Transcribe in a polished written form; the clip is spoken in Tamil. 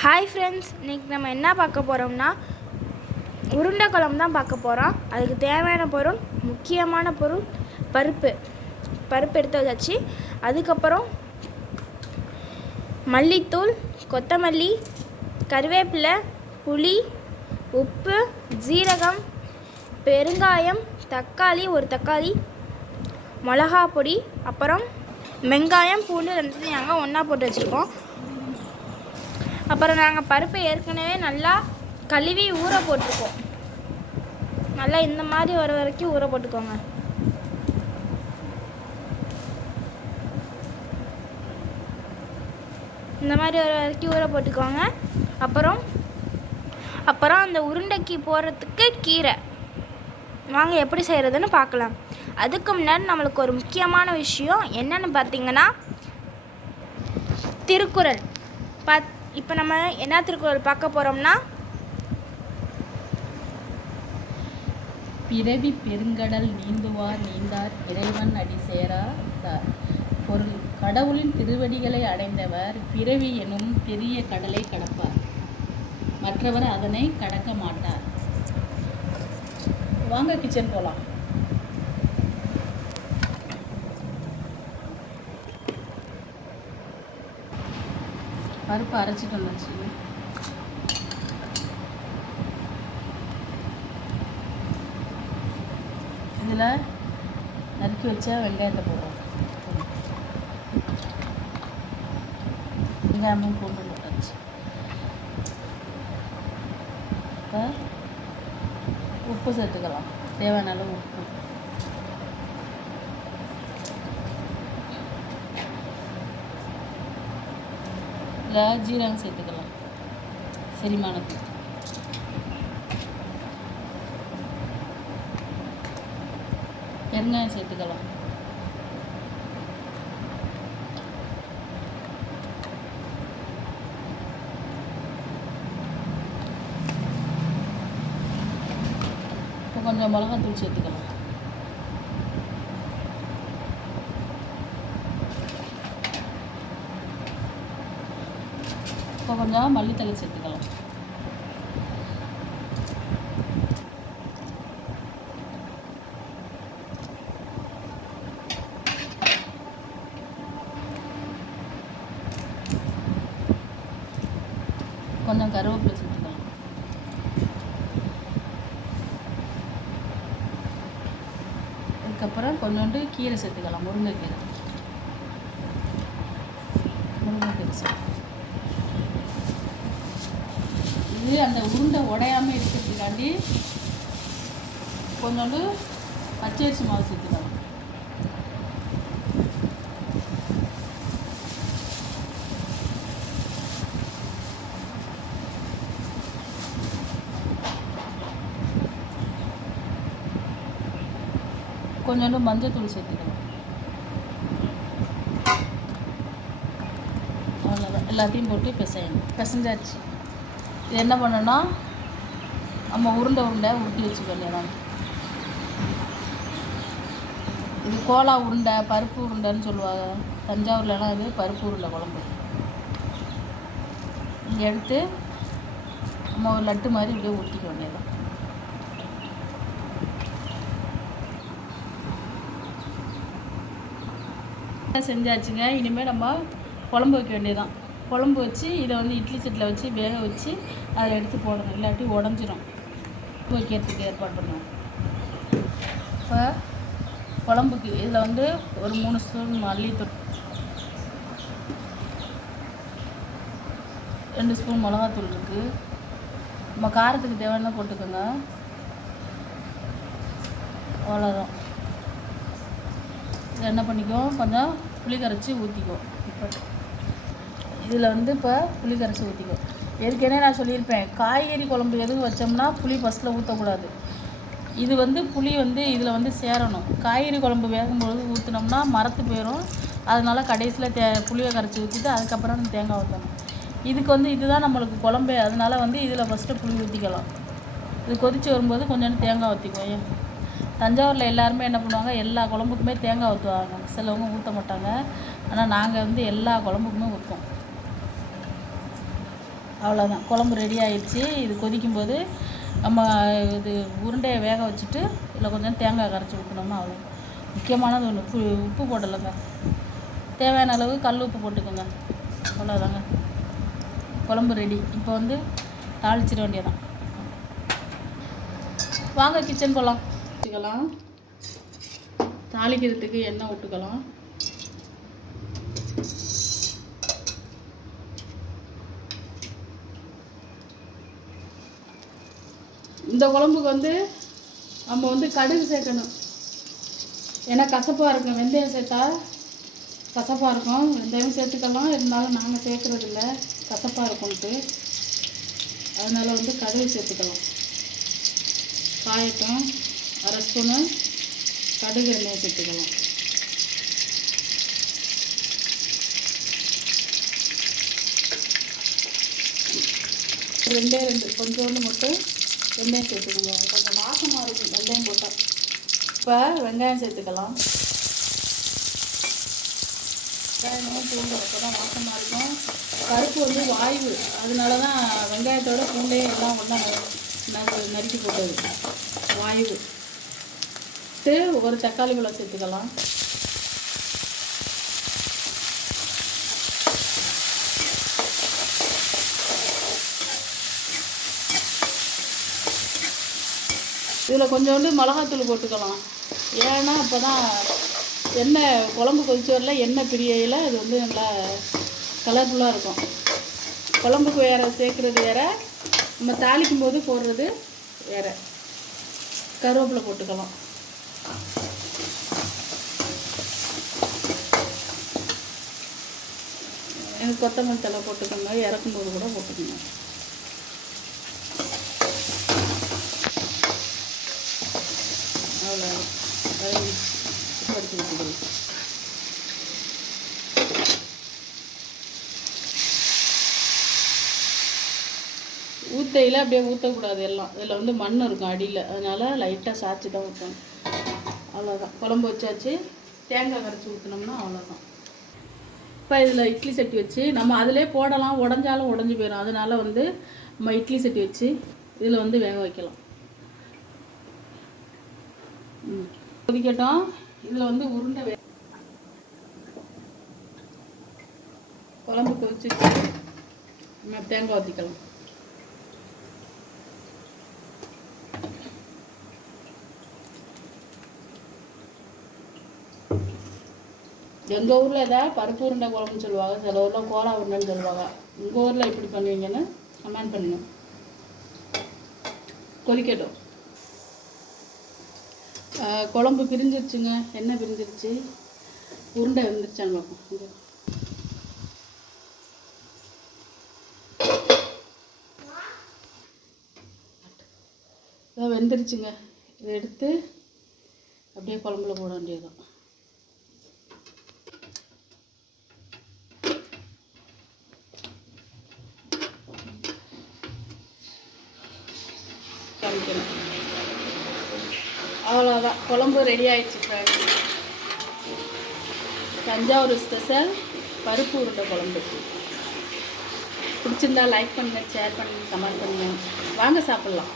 ஹாய் ஃப்ரெண்ட்ஸ், இன்றைக்கி நம்ம என்ன பார்க்க போகிறோம்னா உருண்டை குழம்பு தான் பார்க்க போகிறோம். அதுக்கு தேவையான பொருள், முக்கியமான பொருள் பருப்பு எடுத்து வச்சாச்சு. அதுக்கப்புறம் மல்லித்தூள், கொத்தமல்லி, கருவேப்பிலை, புளி, உப்பு, ஜீரகம், பெருங்காயம், தக்காளி, ஒரு தக்காளி, மிளகா பொடி, அப்புறம் வெங்காயம், பூண்டு ரெண்டுத்தையும் நாங்கள் ஒன்றா போட்டு வச்சுருக்கோம். அப்புறம் நாங்கள் பருப்பை ஏற்கனவே நல்லா கழுவி ஊற போட்டிருக்கோம். நல்லா இந்த மாதிரி வர வரைக்கும் ஊற போட்டுக்கோங்க. இந்த மாதிரி வர வரைக்கும் ஊற போட்டுக்கோங்க. அப்புறம் அந்த உருண்டைக்கு போடுறதுக்கு கீரை வாங்க எப்படி செய்கிறதுன்னு பார்க்கலாம். அதுக்கு முன்னாடி நம்மளுக்கு ஒரு முக்கியமான விஷயம் என்னென்னு பார்த்தீங்கன்னா, திருக்குறள். இப்போ நம்ம என்ன திருக்குறள் பார்க்க போகிறோம்னா, பிறவி பெருங்கடல் நீந்துவார் நீந்தார் இறைவன் அடி சேராதார். பொருள்: கடவுளின் திருவடிகளை அடைந்தவர் பிறவி எனும் பெரிய கடலை கடப்பார், மற்றவர் அதனை கடக்க மாட்டார். வாங்க கிச்சன் போகலாம். பருப்பு அரைச்சிட்டு வந்துச்சு. இதில் நறுக்கி வச்ச வெங்காயத்தை போடுறோம். வெங்காயமும் பூண்டு போட்டாச்சு. இப்போ உப்பு சேர்த்துக்கலாம், தேவையான அளவு உப்பு. இதில் ஜீரகம் சேர்த்துக்கலாம் செரிமானத்துக்கு. பெருங்காயம் சேர்த்துக்கலாம். இப்போ கொஞ்சம் மிளகாத்தூள் சேர்த்துக்கலாம். இப்போ கொஞ்சம் மல்லித்தலை சேர்த்துக்கலாம். கொஞ்சம் கருவேப்பிலை சேர்த்துக்கலாம். அதுக்கப்புறம் கொஞ்சோண்டு கீரை சேர்த்துக்கலாம், முருங்கைக்கீரை. சேர்த்து இது அந்த உருண்டை உடையாமல் இருக்கிறதுக்காண்டி கொஞ்சோண்டு பச்சரிசி மாவு சேர்த்துக்கலாம். கொஞ்சோண்டு மஞ்சள் சேர்த்துக்கலாம். அவ்வளோதான், எல்லாத்தையும் போட்டு பிசைஞ்சாச்சு. இது என்ன பண்ணோன்னா, நம்ம உருண்டை உருட்டி வச்சுக்க வேண்டியதான். இது கோலா உருண்டை, பருப்பு உருண்டைன்னு சொல்லுவாங்க. தஞ்சாவூர்லலாம் இது பருப்பு உருண்டை குழம்பு. இங்கே எடுத்து நம்ம ஒரு லட்டு மாதிரி இப்படியே ஊற்றிக்க வேண்டியதான். செஞ்சாச்சுங்க. இனிமேல் நம்ம குழம்பு வைக்க வேண்டியதான். குழம்பு வச்சு இதை வந்து இட்லி செட்டில் வச்சு வேக வச்சு அதில் எடுத்து போடணும், இல்லாட்டி உடஞ்சிரும். வைக்கிறதுக்கு ஏற்பாடு பண்ணுவோம். இப்போ குழம்புக்கு இதில் வந்து ஒரு 3 ஸ்பூன் மல்லித்தூள், 2 ஸ்பூன் மிளகாத்தூள் இருக்குது. நம்ம காரத்துக்கு தேவையான போட்டுக்கோங்க. அவ்வளோதான். இது என்ன பண்ணிக்கோ, கொஞ்சம் புளி கரைச்சி ஊற்றிக்கோ. இப்போ இதில் வந்து இப்போ புளி கரைச்சி ஊற்றிக்கோ. ஏற்கனவே நான் சொல்லியிருப்பேன், காய்கறி குழம்பு எதுவும் வச்சோம்னா புளி ஃபஸ்ட்டில் ஊற்றக்கூடாது. இது வந்து புளி வந்து இதில் வந்து சேரணும். காய்கறி குழம்பு வேகும்பொழுது ஊற்றினோம்னா மரத்து போயிடும். அதனால் கடைசியில் புளியை கரைச்சி ஊற்றிட்டு அதுக்கப்புறம் தேங்காய் ஊற்றணும். இதுக்கு வந்து இதுதான் நம்மளுக்கு குழம்பு. அதனால் வந்து இதில் ஃபஸ்ட்டு புளி ஊற்றிக்கலாம். இது கொதித்து வரும்போது கொஞ்சோண்டு தேங்காய் ஊற்றிக்குவோம். தஞ்சாவூரில் எல்லாருமே என்ன பண்ணுவாங்க, எல்லா குழம்புக்குமே தேங்காய் ஊற்றுவாங்க. சிலவங்க ஊற்ற மாட்டாங்க. ஆனால் நாங்கள் வந்து எல்லா குழம்புக்குமே ஊற்றுவோம். அவ்வளோதான், குழம்பு ரெடி ஆயிடுச்சு. இது கொதிக்கும்போது நம்ம இது உருண்டையை வேக வச்சுட்டு இதில் கொஞ்சம் தேங்காய் கரைச்சி ஊற்றினோம்னா அவ்வளோ. முக்கியமானது ஒன்று, உப்பு போடலைங்க. தேவையான அளவு கல் உப்பு போட்டுக்கோங்க. அவ்வளோதாங்க, குழம்பு ரெடி. இப்போ வந்து தாளிச்சிட வேண்டியதான். வாங்க கிச்சன் போகலாம். வச்சுக்கலாம். தாளிக்கிறதுக்கு எண்ணெய் விட்டுக்கலாம். இந்த குழம்புக்கு வந்து நம்ம வந்து கடுகு சேர்க்கணும். ஏன்னா கசப்பாக இருக்கும், வெந்தயம் சேர்த்தா கசப்பாக இருக்கும். வெந்தயம் சேர்த்துக்கலாம், இருந்தாலும் நாங்கள் சேர்க்குறது இல்லை, கசப்பாக இருக்கும்ட்டு. அதனால் வந்து கடுகு சேர்த்துக்கலாம். காயட்டும். 1/2 ஸ்பூனு கடுகு எண்ணெயை சேர்த்துக்கலாம். ரெண்டே 2 கொஞ்சோண்டு மட்டும் வெந்தயம் சேர்த்துக்கோங்க. கொஞ்சம் வாசமாக இருக்கும் வெந்தயம் போட்டால். இப்போ வெங்காயம் சேர்த்துக்கலாம். வெங்காயமும் பூண்டு அப்போ தான் வாசமாக இருக்கும். பருப்பு வந்து வாய்வு, அதனால தான் வெங்காயத்தோட பூண்டே எல்லாம் ஒன்றா நறுக்கி போட்டது. வாய்வு. ஒரு தக்காளி பழம் சேர்த்துக்கலாம். இதில் கொஞ்சோண்டு மிளகாத்தூள் போட்டுக்கலாம். ஏன்னா அப்போ தான் எண்ணெய் குழம்பு கொதிச்சு வரல, எண்ணெய் பிரியையில் அது வந்து நல்லா கலர்ஃபுல்லாக இருக்கும். குழம்புக்கு வேறு சேர்க்குறது வேறு, நம்ம தாளிக்கும் போது போடுறது வேறு. கருவேப்பிலை போட்டுக்கலாம். எனக்கு கொத்தமல்லி தழை போட்டுக்கோங்க, இறக்கும்போது கூட போட்டுக்கோங்க. அவ்வளோ படிச்சு வச்சுக்கணும். ஊற்றையில் அப்படியே ஊற்றக்கூடாது எல்லாம். இதில் வந்து மண் இருக்கும் அடியில், அதனால் லைட்டாக சாய்ச்சி தான் ஊற்றணும். அவ்வளோதான், குழம்பு வச்சாச்சு. தேங்காய் கரைச்சி ஊற்றினோம்னா அவ்வளோதான். இப்போ இதில் இட்லி சட்டி வச்சு நம்ம அதிலே போடலாம், உடஞ்சாலும் உடஞ்சி போயிடும். அதனால் வந்து நம்ம இட்லி சட்டி வச்சு இதில் வந்து வேக வைக்கலாம். கொதிக்கட்டும். இதில் வந்து உருண்டை குழம்பு கொதிச்சுட்டு நம்ம தேங்காய் ஊற்றிக்கலாம். எங்கள் ஊரில் எதாவது பருப்பு உருண்டை குழம்புன்னு சொல்லுவாங்க, சில ஊரில் கோலா உருண்டைன்னு சொல்லுவாங்க. உங்கள் ஊரில் எப்படி பண்ணுவீங்கன்னு கமெண்ட் பண்ணுங்க. கொதிக்கட்டும். குழம்பு பிரிஞ்சிருச்சுங்க, எண்ணெய் பிரிஞ்சிருச்சு. உருண்டை வந்துருச்சாங்க பார்ப்போம். இதை வெந்துருச்சுங்க. இதை எடுத்து அப்படியே குழம்புல போட வேண்டியதுதான். காமிக்கணும். அவ்வளோதான், குழம்பு ரெடி ஆயிடுச்சு ஃப்ரெண்ட்ஸ். தஞ்சாவூர் ஸ்பெஷல் பருப்பு உருண்டை குழம்பு. பிடிச்சிருந்தா லைக் பண்ணுங்கள், ஷேர் பண்ணுங்கள், கமெண்ட் பண்ணுங்கள். வாங்க சாப்பிட்லாம்.